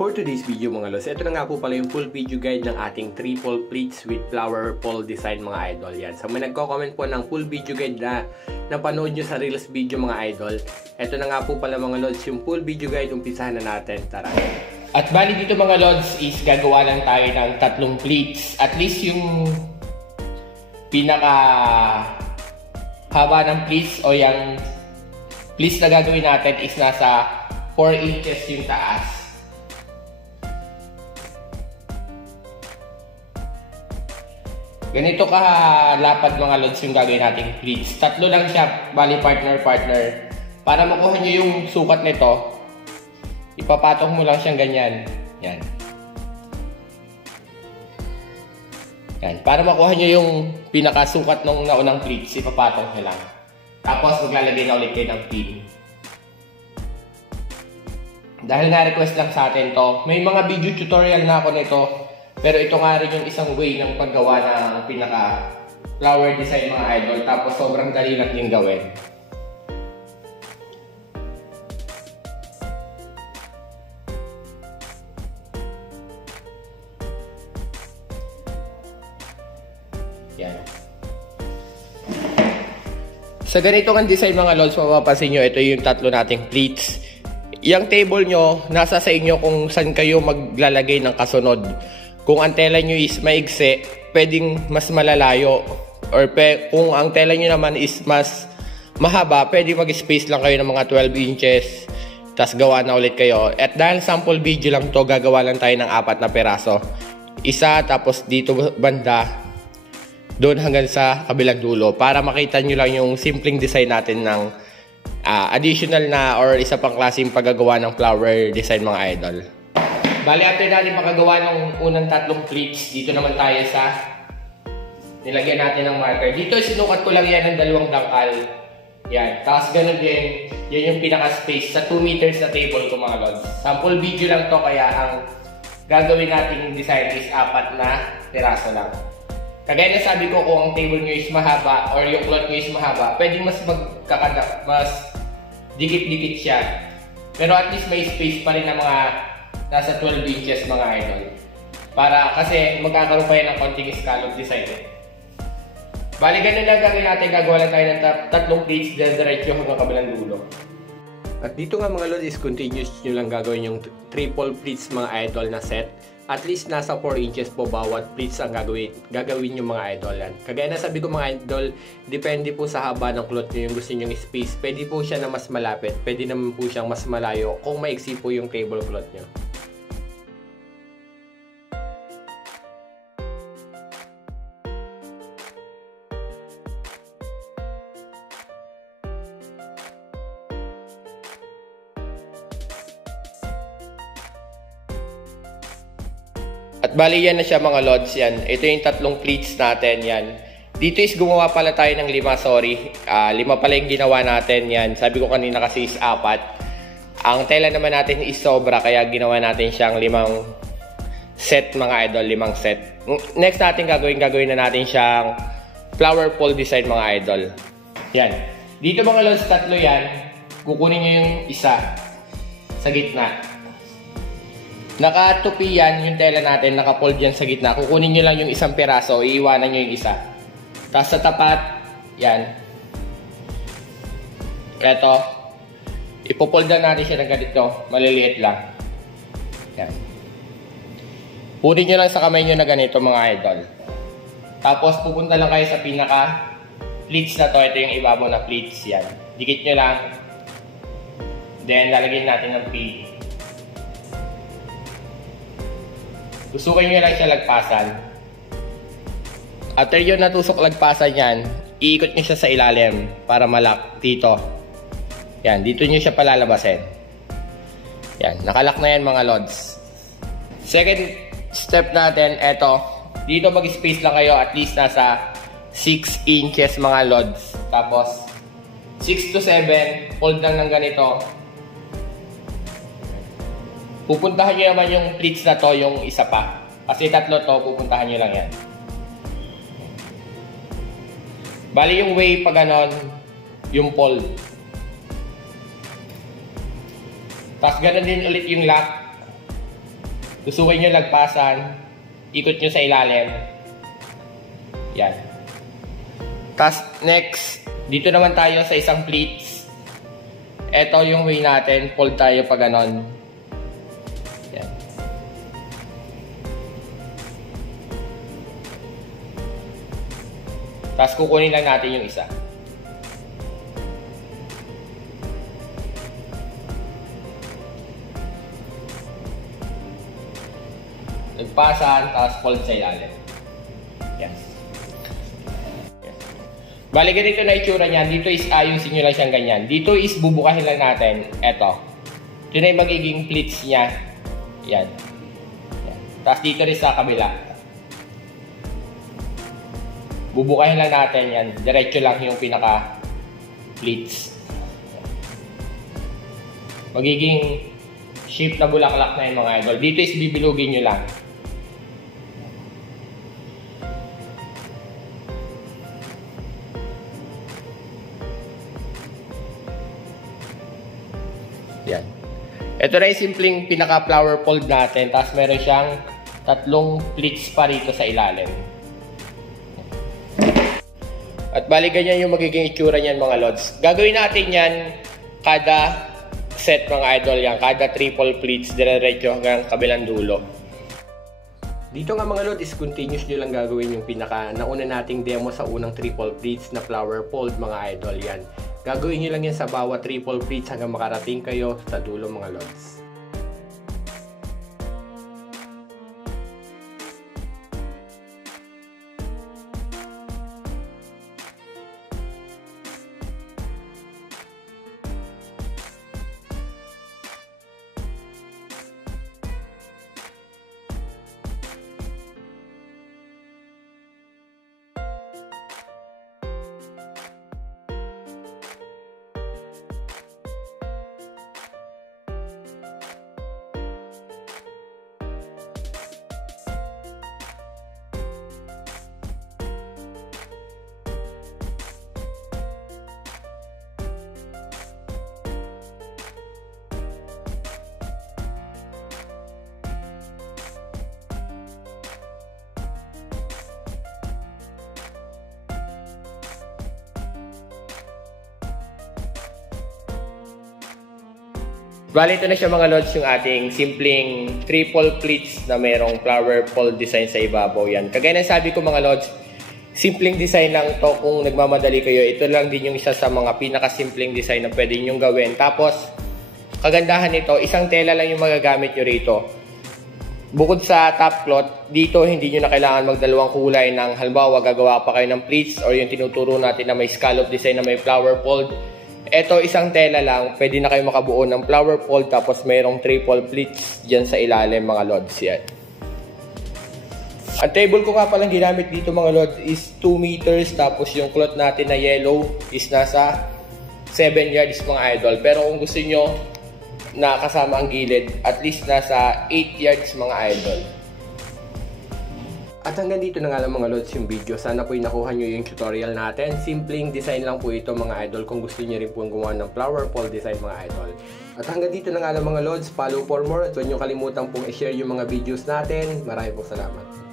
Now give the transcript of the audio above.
For today's video mga lods, ito na nga po pala yung full video guide ng ating triple pleats with flower pole design mga idol. Yan. So may nagko-comment po ng full video guide na napanood nyo sa Reels video mga idol. Ito na nga po pala mga lods, yung full video guide, umpisahan na natin. Tara! At bali dito mga lods is gagawa lang tayo ng tatlong pleats. At least yung pinaka haba ng pleats o yung pleats na gagawin natin is nasa 4 inches yung taas. Ganito kalapad mga lods yung gagawin nating pleats. Tatlo lang siya, bali partner. Para makuha nyo yung sukat nito, ipapatok mo lang siyang ganyan. Yan. Yan. Para makuha nyo yung pinakasukat ng naunang pleats, ipapatok nyo lang. Tapos maglalagay na ulit kayo ng pin. Dahil na-request lang sa atin to, may mga video tutorial na ako nito. Pero ito nga rin yung isang way ng paggawa ng pinaka flower design mga idol. Tapos sobrang dali lang yung gawin. Yan. Sa ganito ang design mga lods, mapapansin nyo, ito yung tatlo nating pleats. Yung table nyo, nasa sa inyo kung saan kayo maglalagay ng kasunod. Kung ang tela nyo is maigsi, pwedeng mas malalayo. Or kung ang tela nyo naman is mas mahaba, pwedeng mag-space lang kayo ng mga 12 inches. Tapos gawa na ulit kayo. At dahil sample video lang to, gagawa lang tayo ng 4 na peraso. Isa, tapos dito banda, doon hanggang sa kabilang dulo. Para makita nyo lang yung simpleng design natin ng additional na or isa pang klaseng paggagawa ng flower design mga idol. Bali, after natin makagawa ng unang tatlong pleats, dito naman tayo sa nilagyan natin ng marker. Dito, sinukat ko lang yan ng 2 dangkal. Yan. Tapos ganun din, yan yung pinaka-space sa 2 meters na table ko mga lods. Sample video lang to, kaya ang gagawin nating design is 4 na piraso lang. Kagaya na sabi ko, kung ang table nyo is mahaba or yung cloth nyo is mahaba, pwedeng mas mas dikit-dikit siya. Pero at least may space pa rin na mga nasa 12 inches mga idol. Para kasi magkakaroon pa yan ng konting scallop design. Bali, ganun lang gagawin natin. Gagawa lang tayo ng tatlong pleats diretso hanggang kabilang dulo. At dito nga mga lods is continuous nyo lang gagawin yung triple pleats mga idol na set. At least nasa 4 inches po bawat pleats ang gagawin yung mga idol yan. Kagaya na sabi ko mga idol, depende po sa haba ng cloth nyo yung gusto nyo yung space. Pwede po siya na mas malapit, pwede naman po siyang mas malayo kung maiksi po yung tablecloth nyo. At bali yan na siya mga lods yan. Ito yung tatlong pleats natin yan. Dito is gumawa pala tayo ng 5, sorry. 5 pala yung ginawa natin yan. Sabi ko kanina kasi is 4. Ang tela naman natin is sobra kaya ginawa natin siyang 5 set mga idol. 5 set. Next natin gagawin na natin siyang flower pole design mga idol. Yan. Dito mga lods, tatlo yan. Kukunin nyo yung isa sa gitna. Nakatupi yan yung tela natin, nakafold yan sa gitna. Kukunin nyo lang yung isang piraso, iiwanan nyo yung isa. Tapos sa tapat, yan. Ito, ipopoldan natin siya ng ganito, maliliit lang. Yan. Punin nyo lang sa kamay nyo na ganito mga idol. Tapos pupunta lang kayo sa pinaka pleats na to. Ito yung ibabaw na pleats, yan. Dikit nyo lang. Then lalagyan natin ng pin. Tusukin nyo lang siya lagpasan. After yun natusok lagpasan yan, iikot nyo siya sa ilalim para malak dito. Yan, dito nyo siya palalabasin. Yan, nakalak na yan mga lods. Second step natin, eto. Dito mag-space lang kayo, at least nasa 6 inches mga lods. Tapos 6 to 7, fold lang ng ganito. Pupuntahan nyo naman yung pleats na to, yung isa pa. Kasi tatlo to, pupuntahan nyo lang yan. Bali yung way pa ganon, yung fold. Tapos ganoon din ulit yung lock. Tusukin nyo lagpasan, ikot nyo sa ilalim. Yan. Tapos next, dito naman tayo sa isang pleats. Ito yung way natin, fold tayo pa ganon. Yan. Tapos kukunin lang natin yung isa. Nagpasan, tapos fold sa ilalim. Yes. Yes. Bali, ganito na itsura niyan. Dito is ayusin nyo lang siyang ganyan. Dito is bubukahin lang natin. Eto. Ito na yung magiging pleats niya. Yan. Yan. Tapos dito rin sa kabila. Bubukahin lang natin yan. Diretso lang yung pinaka pleats. Magiging shape na bulaklak na yung mga idol. Dito is bibilugin nyo lang. Yan. Ito na yung simpleng pinaka-flower fold natin. Tapos meron siyang tatlong pleats pa rito sa ilalim. At bali ganyan yung magiging itsura niyan mga lods. Gagawin natin yan kada set mga idol yan. Kada triple pleats dire-diretso hanggang kabilang dulo. Dito nga mga lods is continuous nyo lang gagawin yung pinaka nauna nating demo sa unang triple pleats na flower fold mga idol yan. Gagawin nyo lang yan sa bawat triple pleats hanggang makarating kayo sa dulo mga lods. Bali, ito na siya mga lods, yung ating simpleng triple pleats na merong flower fold design sa ibabaw yan. Kagaya ng sabi ko mga lods, simpleng design lang to kung nagmamadali kayo. Ito lang din yung isa sa mga pinakasimpleng design na pwede nyong gawin. Tapos, kagandahan nito, isang tela lang yung magagamit nyo rito. Bukod sa top cloth, dito hindi nyo na kailangan magdalawang kulay ng halimbawa gagawa pa kayo ng pleats or yung tinuturo natin na may scallop design na may flower fold. Ito, isang tela lang, pwede na kayo makabuo ng flower fold tapos mayroong triple pleats dyan sa ilalim mga lods yan. Ang table ko nga palang ginamit dito mga lods is 2 meters tapos yung cloth natin na yellow is nasa 7 yards mga idol. Pero kung gusto nyo na kasama ang gilid, at least nasa 8 yards mga idol. At hanggang dito na nga lang mga lods yung video. Sana po nakuha nyo yung tutorial natin. Simpleng design lang po ito mga idol kung gusto nyo rin po gumawa ng flower fold design mga idol. At hanggang dito na nga lang mga lods. Follow for more at huwag nyo kalimutan pong i-share yung mga videos natin. Maraming po salamat.